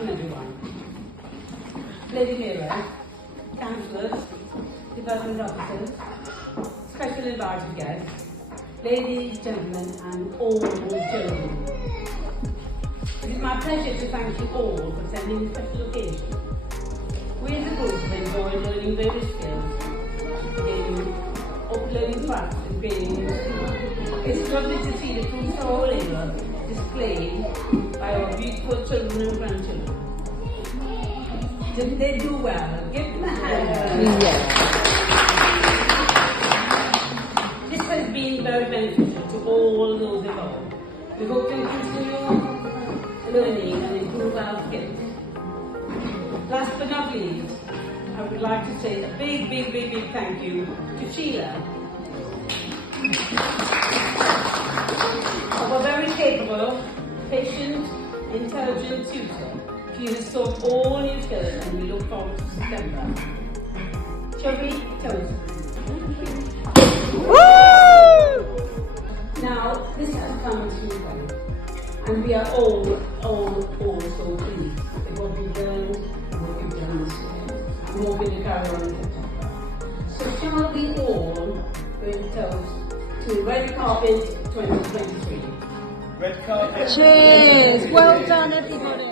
welcome everyone. Lady Mayor, councillors, development officers, special invited guests, ladies, gentlemen and all children. It is my pleasure to thank you all for attending this special occasion. We as a group have enjoyed learning various skills, uploading crafts and creating new skills. It's lovely to see the fruits of our labour displayed by our beautiful children and grandchildren. Didn't they do well? Give them a hand. Yes. This has been very beneficial to all those involved. We hope to continue learning and improve our skills. Last but not least, I would like to say a big thank you to Sheila, our very capable, patient, intelligent tutor. She has taught all new skills and we look forward to September. Shall we toast? Now, this has come to an end, and we are all so pleased with what we've learned and what we've done this year, and what we're going to carry on in September. So shall we all bring toast to Red Carpet 2023? Red Carpet. Cheers! Well done, everybody.